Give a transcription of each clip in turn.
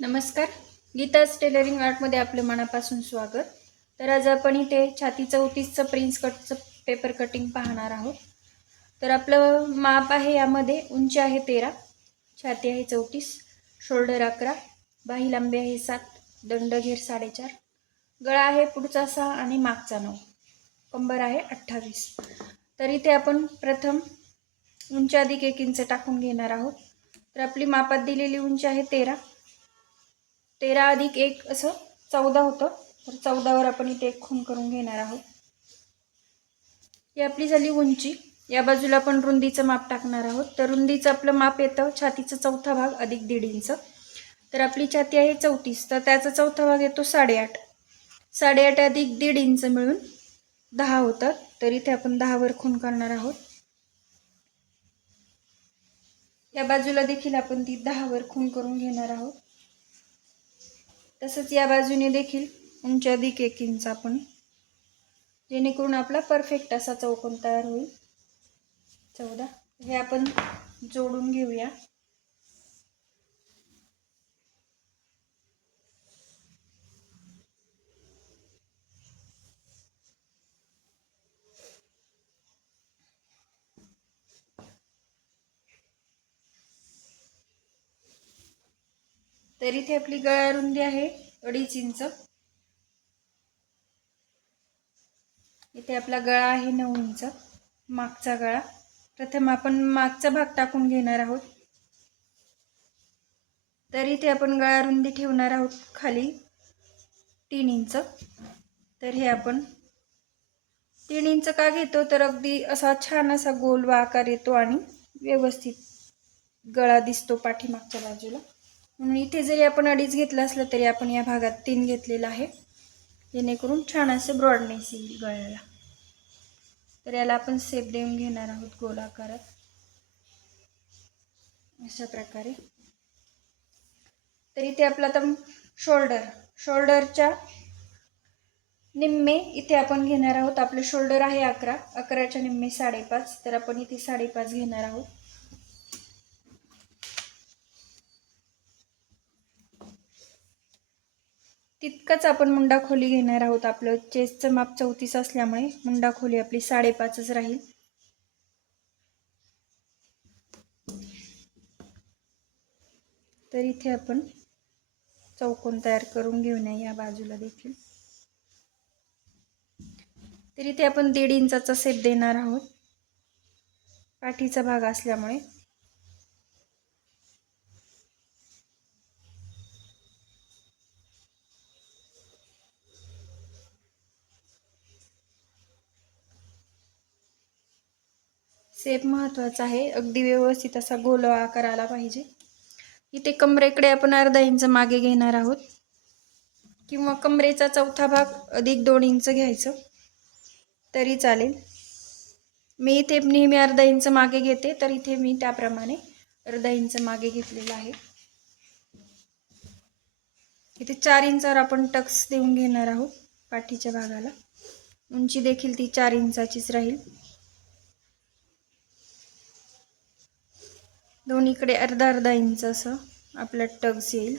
नमस्कार. गीताज टेलरिंग आर्टमध्ये आपले मनापासून स्वागत. तर आज आपण इथे छाती 34चं प्रिन्स कटचं पेपर कटिंग पाहणार आहोत. तर आपलं माप आहे, यामध्ये उंची आहे 13, छाती आहे 34, शोल्डर 11, बाही लांबी आहे 7, दंडघेर 4.5, गळा आहे पुढचा 6 आणि मागचा 9, कंबर आहे 28. तर इथे आपण प्रथम उंची अधिक 1 इंच टाकून घेणार आहोत. तर आपली मापात दिलेली उंची आहे 13 अधिक 1 असं 14 होतं. तर 14वर आपण इथे एक खूण करून घेणार आहोत. ही आपली झाली उंची. या बाजूला आपण रुंदीचं माप टाकणार आहोत. तर रुंदीचं आपलं माप येतं छातीचा चौथा भाग अधिक 1.5 इंच. तर आपली छाती आहे 34, तर त्याचा चौथा भाग येतो 8.5. 8.5 अधिक 1.5 इंच मिळून 10 होतात. तर इथे आपण 10वर खूण करणार आहोत. या बाजूला देखील आपण ती 10वर खूण करून घेणार आहोत. तसंच या बाजूने देखील उंची अधिक 1 इंच आपण, जेणेकरून आपला परफेक्ट असा चौकोन तयार होईल. 14 हे आपण जोडून घेऊया. तर इथे आपली गळा रुंदी आहे 2.5 इंच. इथे आपला गळा आहे 9 इंच. मागचा गळा प्रथम आपण मागचा भाग टाकून घेणार आहोत. तर इथे आपण गळा रुंदी ठेवणार आहोत खाली 3 इंच. तर हे आपण 3 इंच का घेतो, तर अगदी असा छान असा गोल व आकार येतो आणि व्यवस्थित गळा दिसतो पाठीमागच्या बाजूला. म्हणून इथे जरी आपण 2.5 घेतलं असलं तरी आपण या भागात 3 घेतलेला आहे, जेणेकरून छान असं ब्रॉडनेस येईल गळ्याला. तर याला आपण शेप देऊन घेणार आहोत गोल आकारात, अशा प्रकारे. तर इथे आपला आता शोल्डरच्या निम्मे इथे आपण घेणार आहोत. आपले शोल्डर आहे 11, 11च्या निम्मे 5.5. तर आपण इथे 5.5 घेणार आहोत. तितकंच आपण मुंडा खोली घेणार आहोत. आपलं चेस्टचं माप 34 असल्यामुळे मुंडा खोली आपली 5.5च राहील. तर इथे आपण चौकोन तयार करून घेऊया या बाजूला देखील. तर इथे आपण 1.5 इंचाचा शेप देणार आहोत, पाठीचा भाग असल्यामुळे. शेप महत्त्वाचा आहे, अगदी व्यवस्थित असा गोल आकार आला पाहिजे. इथे कमरेकडे आपण अर्धा इंच मागे घेणार आहोत, किंवा कमरेचा चौथा भाग अधिक 2 इंच घ्यायचं तरी चालेल. मी इथे नेहमी अर्धा इंच मागे घेते, तर इथे मी त्याप्रमाणे अर्धा इंच मागे घेतलेला आहे. इथे 4 इंचावर आपण टक्स देऊन घेणार आहोत पाठीच्या भागाला. उंची देखील ती 4 इंचाचीच राहील. दोन्हीकडे अर्धा अर्धा इंच असं आपला टक्स येईल.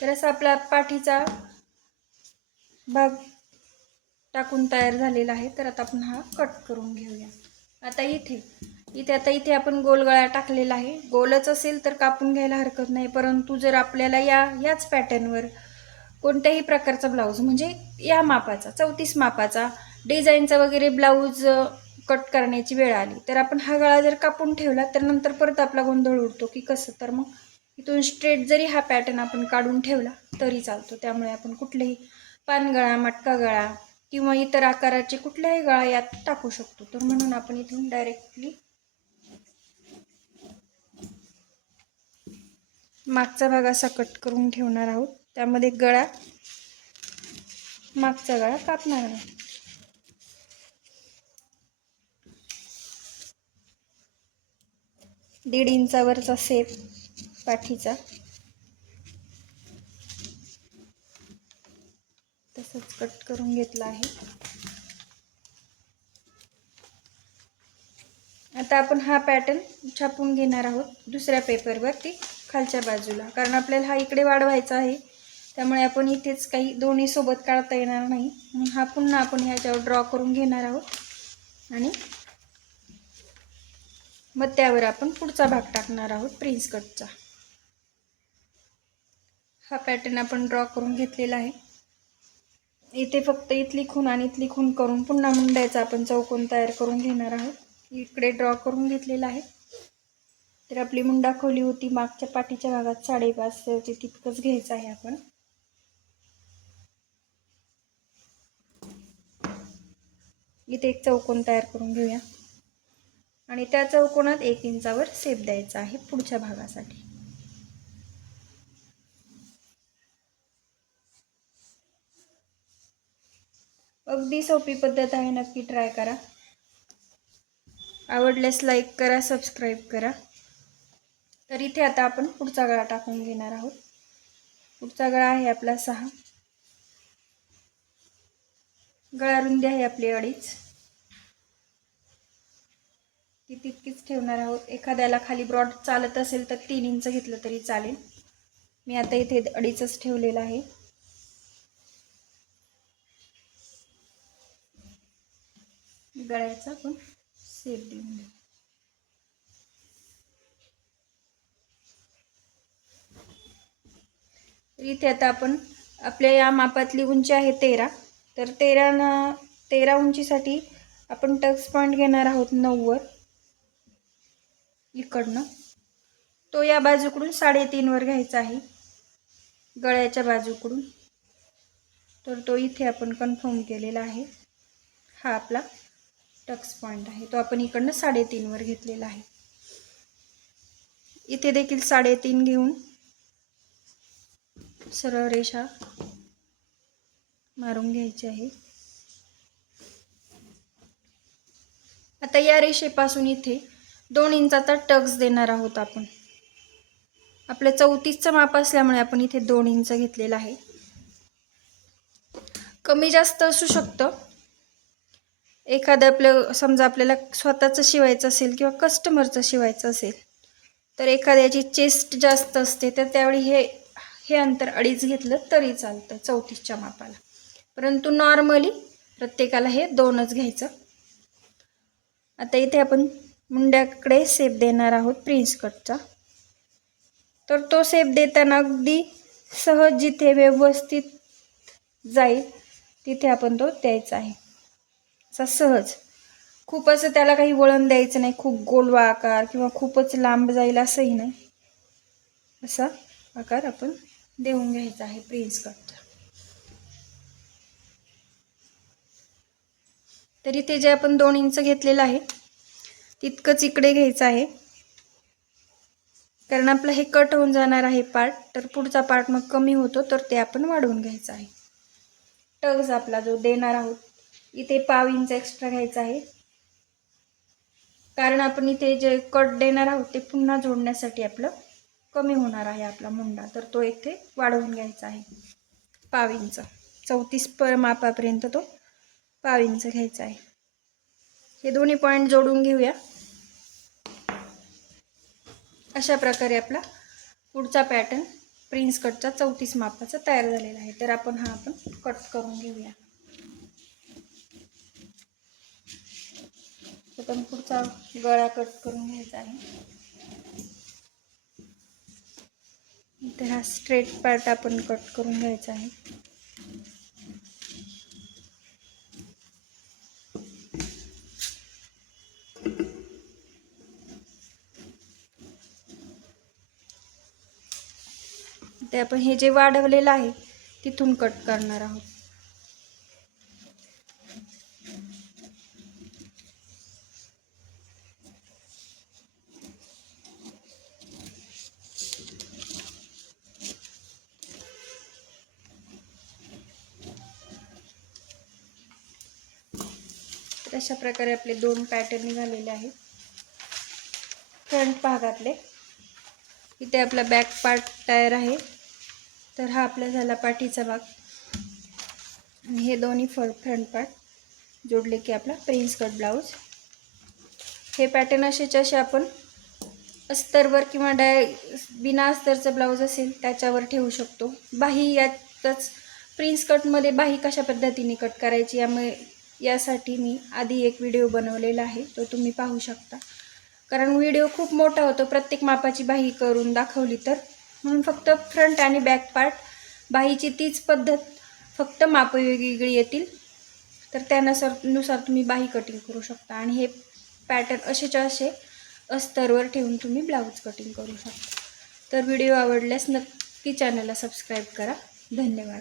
तर असा आपला पाठीचा भाग टाकून तयार झालेला आहे. तर आता आपण हा कट करून घेऊया. आता इथे आपण गोल गळा टाकलेला आहे. गोलच असेल तर कापून घ्यायला हरकत नाही, परंतु जर आपल्याला याच पॅटर्नवर कोणत्याही प्रकारचा ब्लाऊज, म्हणजे या मापाचा 34 मापाचा डिझाईनचा वगैरे ब्लाऊज कट करण्याची वेळ आली, तर आपण हा गळा जर कापून ठेवला तर नंतर परत आपला गोंधळ उडतो की कसं. तर मग इथून स्ट्रेट जरी हा पॅटर्न आपण काढून ठेवला तरी चालतो. त्यामुळे आपण कुठलेही पानगळा, मटका गळा किंवा इतर आकाराचे कुठल्याही गळा यात टाकू शकतो. तर म्हणून आपण इथून डायरेक्टली मागचा भाग असा कट करून ठेवणार आहोत. त्यामध्ये मागचा गळा कापणार आहोत. दीड इंचावरचा शेप पाठीचा तसंच कट करून घेतला आहे. आता आपण हा पॅटर्न छापून घेणार आहोत दुसऱ्या पेपरवरती खालच्या बाजूला, कारण आपल्याला हा इकडे वाढवायचा आहे. त्यामुळे आपण इथेच काही दोन्ही सोबत काढता येणार नाही, म्हणून हा पुन्हा आपण ह्याच्यावर ड्रॉ करून घेणार आहोत आणि मग त्यावर आपण पुढचा भाग टाकणार आहोत प्रिन्स कटचा. हा पॅटर्न आपण ड्रॉ करून घेतलेला आहे. इथे फक्त इथली खूण आणि इथली खूण करून पुन्हा मुंड्याचा आपण चौकोन तयार करून घेणार आहोत. इकडे ड्रॉ करून घेतलेला आहे. तर आपली मुंडा खोली होती मागच्या पाठीच्या भागात 5.5 होती, तितकंच घ्यायचं आहे आपण. इथे एक चौकोन तयार करून घेऊया आणि त्या चौकोनात 1 इंचावर सेप द्यायचा आहे पुढच्या भागासाठी. अगदी सोपी पद्धत आहे, नक्की ट्राय करा. आवडल्यास लाईक करा, सबस्क्राईब करा. तर इथे आता आपण पुढचा गळा टाकून घेणार आहोत. पुढचा गळा आहे आपला 6. गळा रुंदी आहे आपली 2.5. ती तितकीच ठेवणार आहोत. एखाद्याला खाली ब्रॉड चालत असेल तर 3 इंच घेतलं तरी चालेल. मी आता इथे 2.5च ठेवलेला आहे. गळ्याचा पण शेप देऊन घेऊ. इथे आता आपण आपल्या या मापातली उंची आहे 13. तर 13 उंचीसाठी आपण टक्स पॉइंट घेणार आहोत 9 इकडनं. तो या बाजूकडून 3.5 वर घ्यायचा आहे गळ्याच्या बाजूकडून. तर तो इथे आपण कन्फर्म केलेला आहे. हा आपला टक्स पॉइंट आहे, तो आपण इकडनं 3.5 वर घेतलेला आहे. इथे देखील 3.5 घेऊन सरळ रेषा मारून घ्यायची आहे. आता या रेषेपासून इथे 2 इंचाचा टक्स देणार आहोत आपण. आपल्या 34चं माप असल्यामुळे आपण इथे 2 इंच घेतलेला आहे. कमी जास्त असू शकतं. एखादं आपलं समजा आपल्याला स्वतःचं शिवायचं असेल किंवा कस्टमरचं शिवायचं असेल तर एखाद्याची चेस्ट जास्त असते, तर त्यावेळी हे अंतर 2.5 घेतलं तरी चालतं 34च्या मापाला. परंतु नॉर्मली प्रत्येकाला हे 2च घ्यायचं. आता इथे आपण मुंड्याकडे शेप देणार आहोत प्रिन्स कटचा. तर तो शेप देताना अगदी सहज जिथे व्यवस्थित जाईल तिथे आपण तो द्यायचा आहे. असा सहज, खूप असं त्याला काही वळण द्यायचं नाही, खूप गोलवा आकार किंवा खूपच लांब जाईल असंही नाही. असा आकार आपण देऊन घ्यायचा आहे प्रिन्स कटचा. तरी ते जे आपण 2 इंच घेतलेलं आहे तितकंच इकडे घ्यायचं आहे, कारण आपलं हे कट होऊन जाणार आहे पार्ट. तर पुढचा पार्ट मग कमी होतो, तर ते आपण वाढवून घ्यायचं आहे. टक्स आपला जो देणार आहोत इथे 1/2 इंच एक्स्ट्रा घ्यायचा आहे, कारण आपण इथे जे कट देणार आहोत ते पुन्हा जोडण्यासाठी आपलं कमी होणार आहे आपला मुंडा. तर तो इथे वाढवून घ्यायचा आहे 1/2 इंच. 34 मापापर्यंत तो 1/2 इंच घ्यायचा आहे. हे दोन्ही पॉईंट जोडून घेऊया. अशा प्रकारे आपला पुढचा पॅटर्न प्रिन्स कटचा 34 मापाचा तयार झालेला आहे. तर आपण कट करून घेऊया. आपण पुढचा गळा कट करून घ्यायचा आहे. तर हा स्ट्रेट पार्ट आपण कट करून घ्यायचा आहे. ते आपण हे जे वाढवलेलं आहे तिथून कट करणार आहोत. तर अशा प्रकारे आपले 2 पॅटर्न निघालेले आहेत फ्रंट भागातले. इथे आपला बॅक पार्ट तयार आहे. तर हा आपला झाला पाठीचा भाग. आणि हे दोन्ही फ्रंट पार्ट जोडले की आपला प्रिन्स कट ब्लाऊज. हे पॅटर्न असे आपण अस्तरवर किंवा बिना अस्तरचं ब्लाऊज असेल त्याच्यावर ठेवू शकतो. बाही यातच प्रिन्स कटमध्ये बाही कशा पद्धतीने कट करायची यासाठी मी आधी एक व्हिडिओ बनवलेला आहे, तो तुम्ही पाहू शकता. कारण व्हिडिओ खूप मोठा होतो, प्रत्येक मापाची बाही करून दाखवली तर, म्हणून फक्त फ्रंट आणि बॅक पार्ट बाहीची तीच पद्धत, फक्त माप वेगळी येतील. तर त्यानुसार तुम्ही बाही कटिंग करू शकता. आणि हे पॅटर्न असे अस्तरवर ठेवून तुम्ही ब्लाऊज कटिंग करू शकता. तर व्हिडिओ आवडल्यास नक्की चॅनलला सबस्क्राईब करा. धन्यवाद.